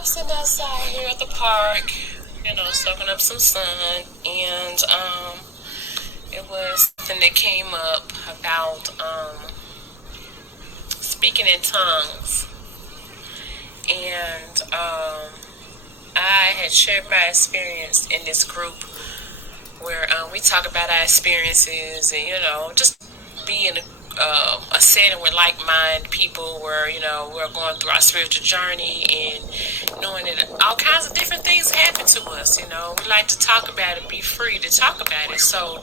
I'm sitting outside here at the park, soaking up some sun, and it was something that came up about speaking in tongues, and I had shared my experience in this group where we talk about our experiences and just be in a setting with like-minded people where we're going through our spiritual journey and knowing that all kinds of different things happen to us. We like to talk about it, be free to talk about it. So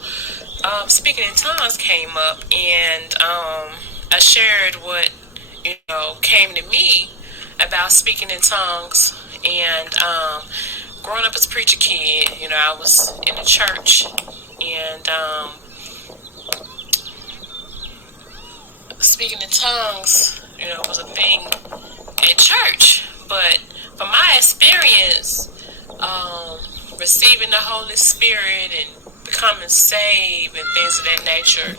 speaking in tongues came up, and I shared what came to me about speaking in tongues. And growing up as a preacher kid, I was in a church, and speaking in tongues, was a thing at church. But from my experience, receiving the Holy Spirit and becoming saved and things of that nature,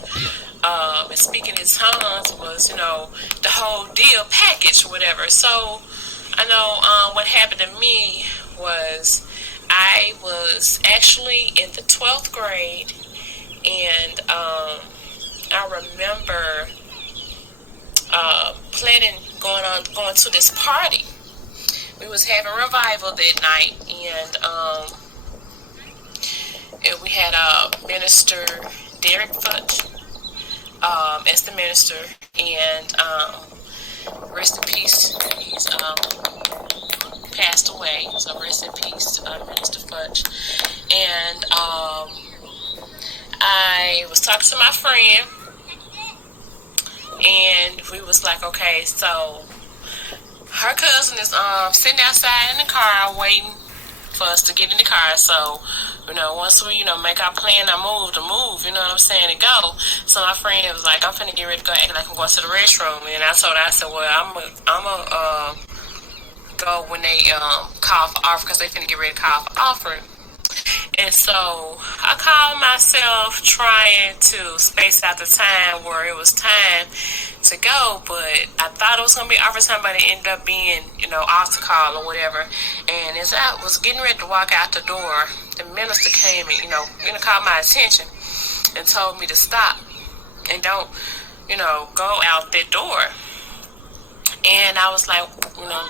and speaking in tongues was, the whole deal package, whatever. So I know what happened to me was I was actually in the 12th grade, and I remember planning going to this party. We was having revival that night, and we had Minister Derek Fudge as the minister, and rest in peace. He's passed away, so rest in peace, Minister Fudge. And I was talking to my friend, and we was like, okay, so her cousin is sitting outside in the car waiting for us to get in the car. So, once we, make our plan, our move to move, you know what I'm saying, to go. So my friend was like, I'm finna get ready to go act like I'm going to the restroom. And I told her, I said, well, I'm a go when they call for offering, because they finna get ready to call for offering. And so I called myself trying to space out the time where it was time to go, but I thought it was going to be offering time, but it ended up being, altar call or whatever. And as I was getting ready to walk out the door, the minister came and, caught my attention and told me to stop and don't, go out that door. And I was like,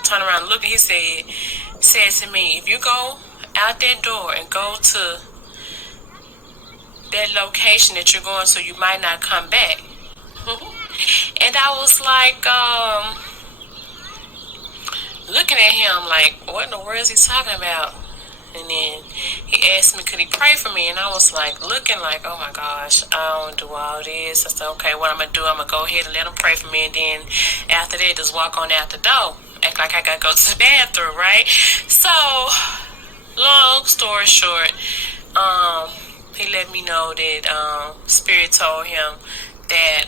turn around and look, and he said to me, if you go out that door and go to that location that you're going to, you might not come back. And I was like, looking at him like, what in the world is he talking about? And then he asked me, could he pray for me? And I was like, looking like, oh my gosh, I don't do all this. I said, okay, what I'm going to do, I'm going to go ahead and let him pray for me. And then after that, just walk on out the door. Act like I got to go to the bathroom, right? So, long story short, he let me know that Spirit told him that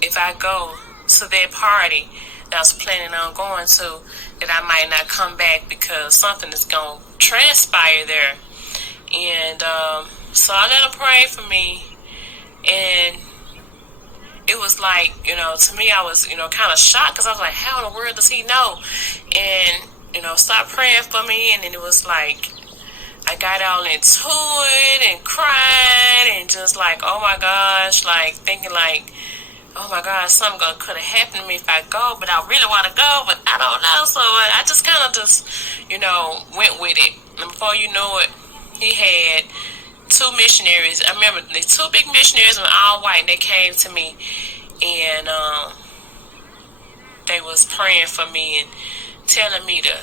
if I go to that party that I was planning on going to, that I might not come back because something is going to transpire there. And so I let him pray for me, and it was like, to me, I was, kind of shocked, because I was like, how in the world does he know? And, stop praying for me, and then it was like, I got all into it and crying and just like, oh my gosh, like thinking like, oh my gosh, something could have happened to me if I go, but I really want to go, but I don't know. So I just kind of went with it. And before you know it, he had two missionaries. I remember the two big missionaries were all white, and they came to me, and they was praying for me and telling me to,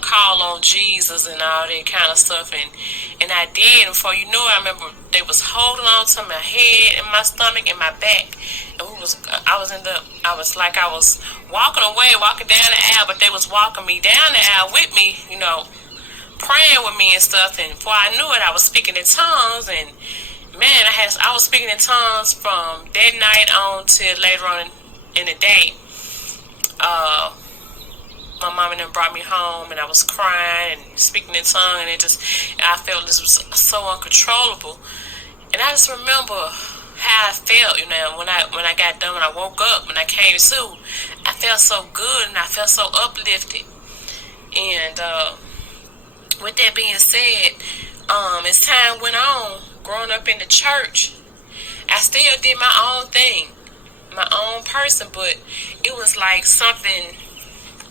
call on Jesus and all that kind of stuff, and I did. And before you knew it, I remember they was holding on to my head and my stomach and my back, and I was walking down the aisle, but they was walking me down the aisle with me, praying with me and stuff. And before I knew it, I was speaking in tongues, and man, I was speaking in tongues from that night on till later on in the day. My mom and them brought me home, and I was crying and speaking in tongues, and I felt this was so uncontrollable. And I just remember how I felt, when I got done, when I woke up, when I came to, I felt so good and I felt so uplifted. And with that being said, as time went on, growing up in the church, I still did my own thing, my own person, but it was like something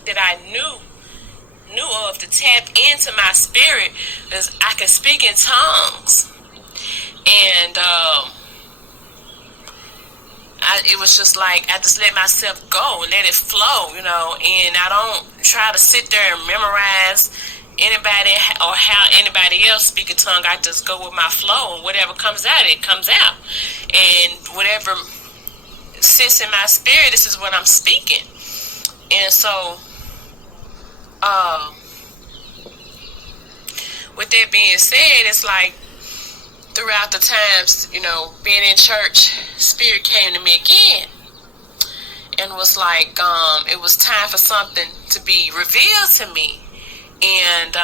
that I knew of to tap into my spirit, because I could speak in tongues. And it was just like I just let myself go and let it flow, and I don't try to sit there and memorize anybody or how anybody else speak a tongue. I just go with my flow, and whatever comes out, it comes out. And whatever sits in my spirit, this is what I'm speaking. And so, with that being said, it's like throughout the times, being in church, Spirit came to me again and was like, it was time for something to be revealed to me. And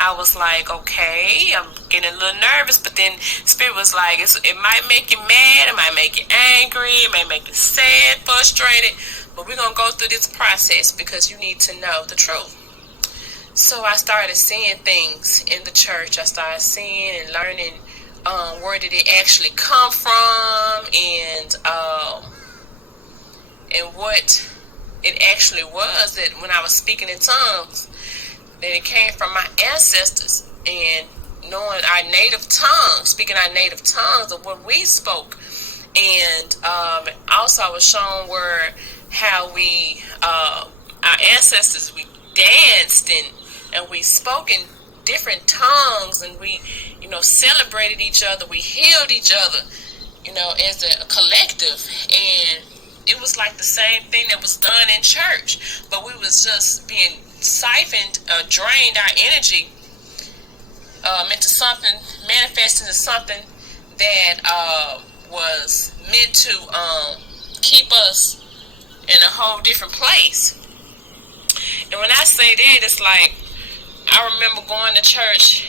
I was like, okay, I'm getting a little nervous, but then Spirit was like, it might make you mad, it might make you angry, it might make you sad, frustrated, but we're going to go through this process because you need to know the truth. So I started seeing things in the church. I started seeing and learning where did it actually come from, and what it actually was, that when I was speaking in tongues, that it came from my ancestors, and knowing our native tongue, speaking our native tongues of what we spoke. And also I was shown how we, our ancestors, we danced and we spoke in different tongues, and we, celebrated each other. We healed each other, as a collective. And it was like the same thing that was done in church, but we was just being siphoned, drained our energy into something, manifesting into something that was meant to keep us in a whole different place. And when I say that, it's like I remember going to church,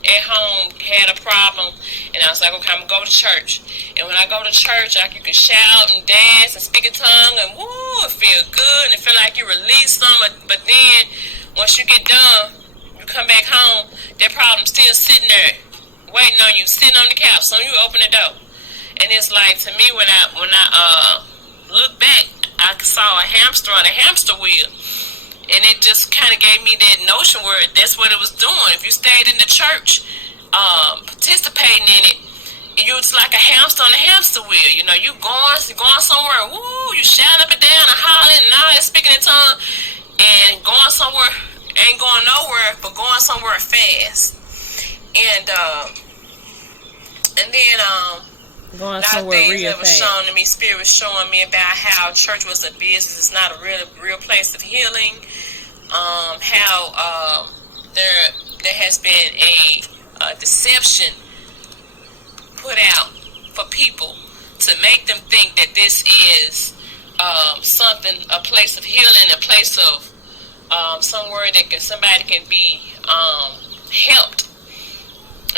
at home, had a problem, and I was like, okay, I'm going to go to church. And when I go to church, you can shout and dance and speak in tongue, and woo, it feel good, and it feel like you release some. But then, once you get done, you come back home, that problem still sitting there, waiting on you, sitting on the couch. So you open the door. And it's like, to me, when I look back, I saw a hamster on a hamster wheel. And it just kind of gave me that notion where that's what it was doing. If you stayed in the church, participating in it, you was like a hamster on a hamster wheel. You going somewhere, woo, you shouting up and down and hollering and all that, speaking in tongue, and going somewhere, ain't going nowhere, but going somewhere fast. And then going somewhere real that was shown to me, Spirit was showing me about how church was a business. It's not a real place of healing. How there has been a deception put out for people to make them think that this is a place of healing, a place of somewhere that somebody can be helped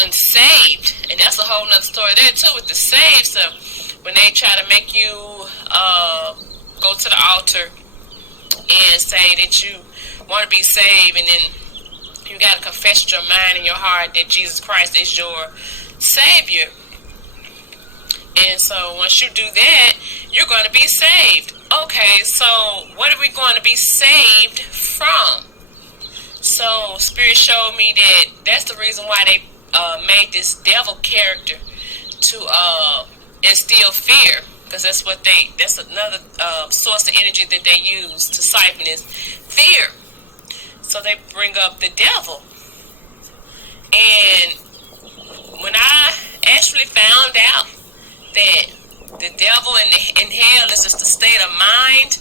and saved. And that's a whole nother story there too with the saved. So when they try to make you go to the altar and say that you want to be saved, and then you got to confess your mind and your heart that Jesus Christ is your Savior. And so once you do that, you're going to be saved. Okay, so what are we going to be saved from? So Spirit showed me that that's the reason why they made this devil character to instill fear, because that's another source of energy that they use to siphon is fear. So they bring up the devil. And when I actually found out that the devil in hell is just a state of mind,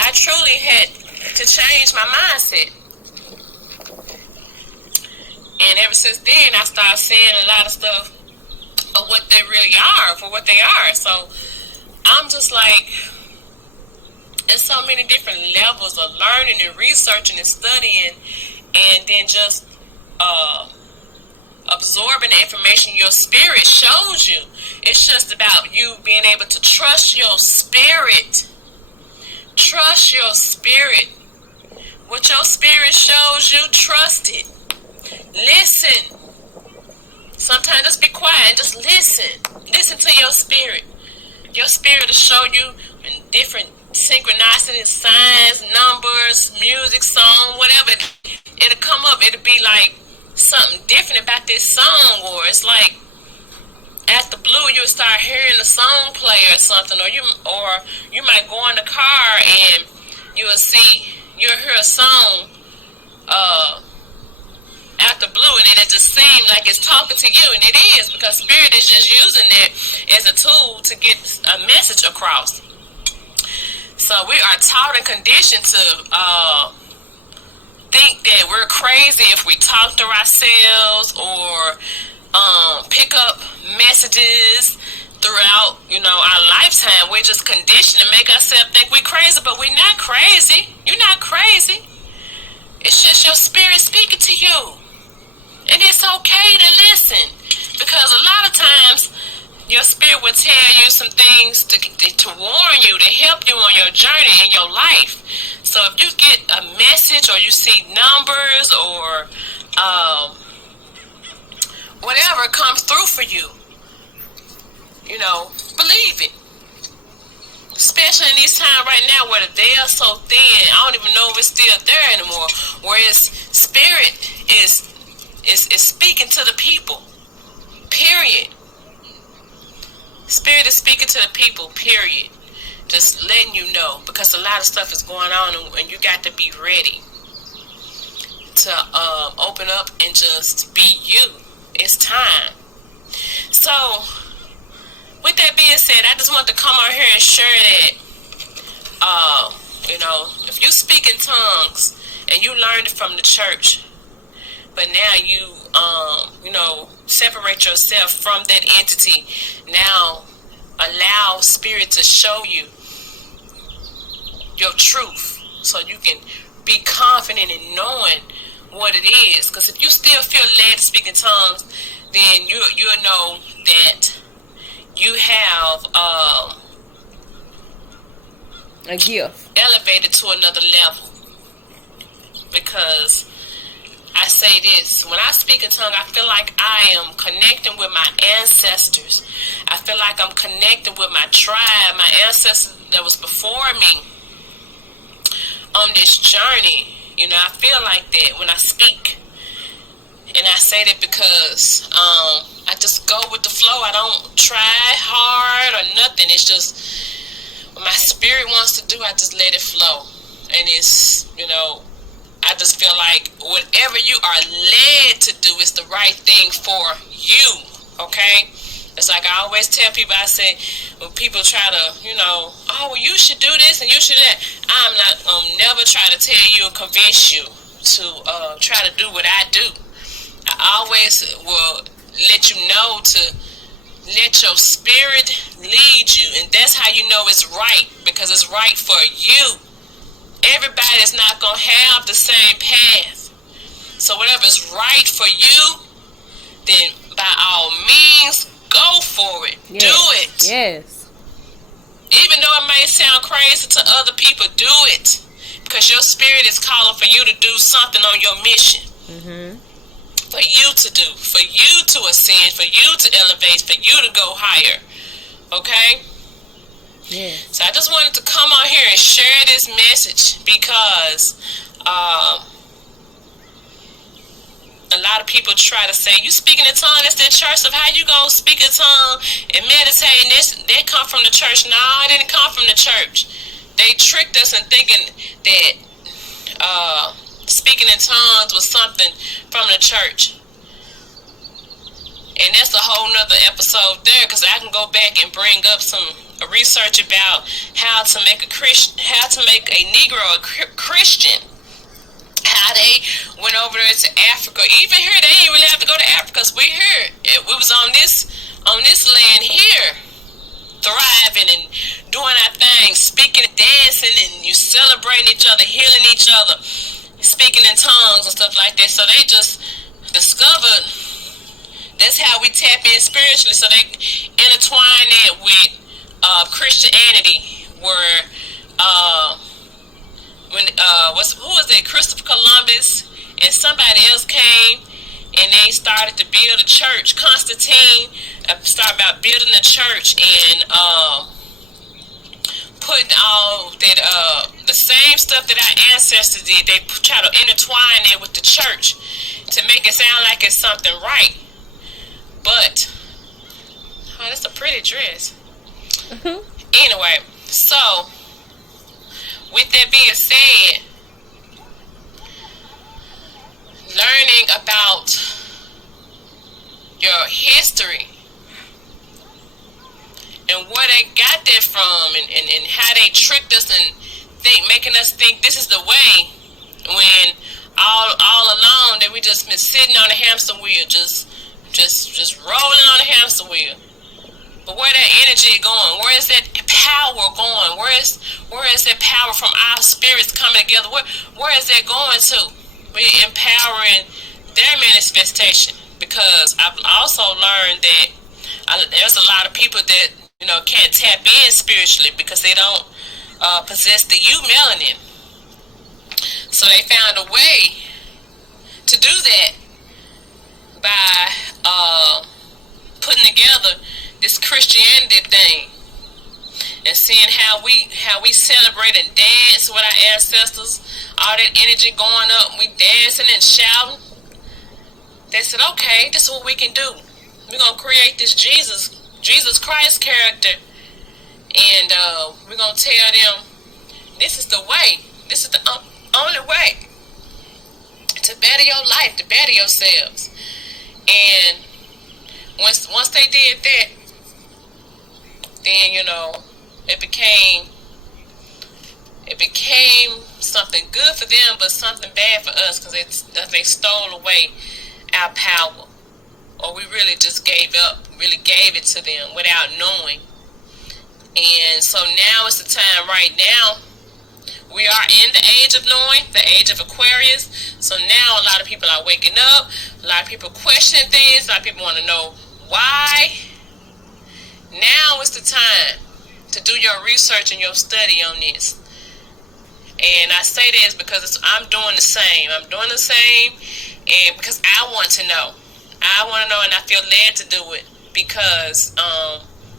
I truly had to change my mindset. And ever since then, I started seeing a lot of stuff of what they really are, for what they are. So I'm just like, there's so many different levels of learning and researching and studying, and then just absorbing the information your spirit shows you. It's just about you being able to trust your spirit. Trust your spirit. What your spirit shows you, trust it. Listen. Sometimes just be quiet and just listen. Listen to your spirit. Your spirit will show you different synchronicities, signs, numbers, music, song, whatever. It'll come up. It'll be like something different about this song, or it's like at the blue you'll start hearing a song play or something, or you might go in the car and you'll hear a song out the blue, and it just seems like it's talking to you, and it is, because spirit is just using it as a tool to get a message across. So we are taught and conditioned to think that we're crazy if we talk to ourselves or pick up messages throughout, our lifetime. We're just conditioned to make ourselves think we're crazy, but we're not crazy. You're not crazy. It's just your spirit speaking to you. And it's okay to listen, because a lot of times your spirit will tell you some things to warn you, to help you on your journey in your life. So if you get a message, or you see numbers, or whatever comes through for you, believe it. Especially in this time right now where the veil is so thin, I don't even know if it's still there anymore, whereas spirit is speaking to the people, period. Spirit is speaking to the people, period. Just letting you know, because a lot of stuff is going on, and you got to be ready to open up and just be you. It's time. So, with that being said, I just want to come on here and share that, if you speak in tongues and you learned it from the church, but now you, separate yourself from that entity. Now, allow spirit to show you your truth, so you can be confident in knowing what it is. Because if you still feel led to speak in tongues, then you'll know that you have a gift elevated to another level. Because I say this, when I speak in tongues, I feel like I am connecting with my ancestors. I feel like I'm connecting with my tribe, my ancestors that was before me on this journey. I feel like that when I speak. And I say that because I just go with the flow. I don't try hard or nothing. It's just what my spirit wants to do, I just let it flow. And it's, I just feel like whatever you are led to do is the right thing for you, okay? It's like I always tell people, I say, when people try to, oh, well, you should do this and you should do that, I'm not never try to tell you or convince you to try to do what I do. I always will let you know to let your spirit lead you, and that's how you know it's right, because it's right for you. Everybody is not going to have the same path. So whatever is right for you, then by all means, go for it. Yes. Do it. Yes. Even though it may sound crazy to other people, do it. Because your spirit is calling for you to do something on your mission. Mm-hmm. For you to do. For you to ascend. For you to elevate. For you to go higher. Okay? Yeah. So I just wanted to come on here and share this message, because a lot of people try to say, you speaking in tongues, that's the church, of how you gonna speak in tongues and meditate, and that come from the church. No, it didn't come from the church. They tricked us in thinking that speaking in tongues was something from the church. And that's a whole nother episode there, because I can go back and bring up some research about how to make a Negro a Christian. How they went over there to Africa. Even here, they didn't really have to go to Africa, because we here. We was on this land here, thriving and doing our thing, speaking and dancing, and you celebrating each other, healing each other, speaking in tongues and stuff like that. So they just discovered that's how we tap in spiritually. So they intertwine that with Christianity, where when who was it? Christopher Columbus and somebody else came and they started to build a church. Constantine started about building a church and putting all that the same stuff that our ancestors did. They try to intertwine it with the church to make it sound like it's something right. But that's a pretty dress. Anyway, so with that being said, learning about your history and where they got that from and how they tricked us and making us think this is the way when all along that we just been sitting on the hamster wheel, just rolling on the hamster wheel. But where that energy going? Where is that power going? Where is that power from our spirits coming together? Where is that going to? We're empowering their manifestation, because I've also learned that there's a lot of people that can't tap in spiritually because they don't possess the U melanin. So they found a way to do that by putting together this Christianity thing and seeing how we celebrate and dance with our ancestors, all that energy going up, we dancing and shouting. They said, okay, this is what we can do. We're gonna create this Jesus Christ character, and we're gonna tell them this is the way. This is the only way to better your life, to better yourselves. And once they did that, then it became something good for them, but something bad for us, because they stole away our power, or we really just gave it to them without knowing. And so now is the time. Right now, we are in the age of knowing, the age of Aquarius. So now a lot of people are waking up. A lot of people questioning things. A lot of people want to know why. Now is the time to do your research and your study on this. And I say this because I'm doing the same. I'm doing the same, and because I want to know. I want to know, and I feel led to do it because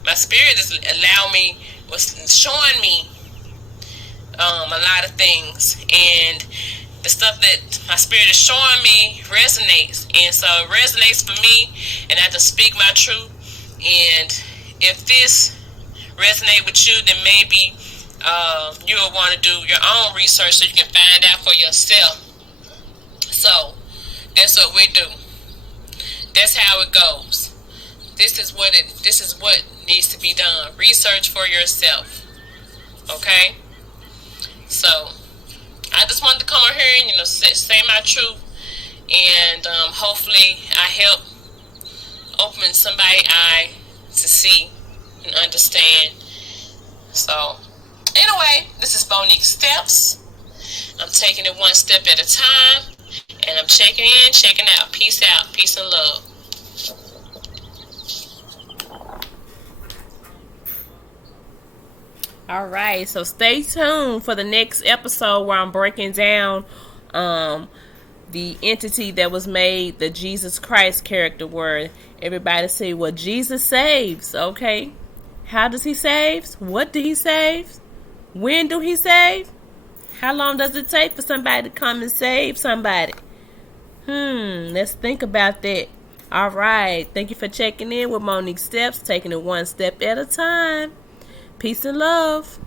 my spirit was showing me a lot of things, and the stuff that my spirit is showing me resonates, and so it resonates for me, and I just speak my truth. And if this resonates with you, then maybe you will want to do your own research so you can find out for yourself. So that's what we do. That's how it goes. This is what needs to be done. Research for yourself. Okay? So I just wanted to come over here and say my truth, and hopefully I help open somebody's eye to see and understand. So anyway, this is Monique Steps. I'm taking it one step at a time, and I'm checking in, checking out. Peace out. Peace and love. All right, so stay tuned for the next episode where I'm breaking down the entity that was made the Jesus Christ character, where everybody say, well, Jesus saves. Okay, how does he save? What do he save? When do he save? How long does it take for somebody to come and save somebody? Let's think about that. All right, thank you for checking in with Monique Steps, taking it one step at a time. Peace and love.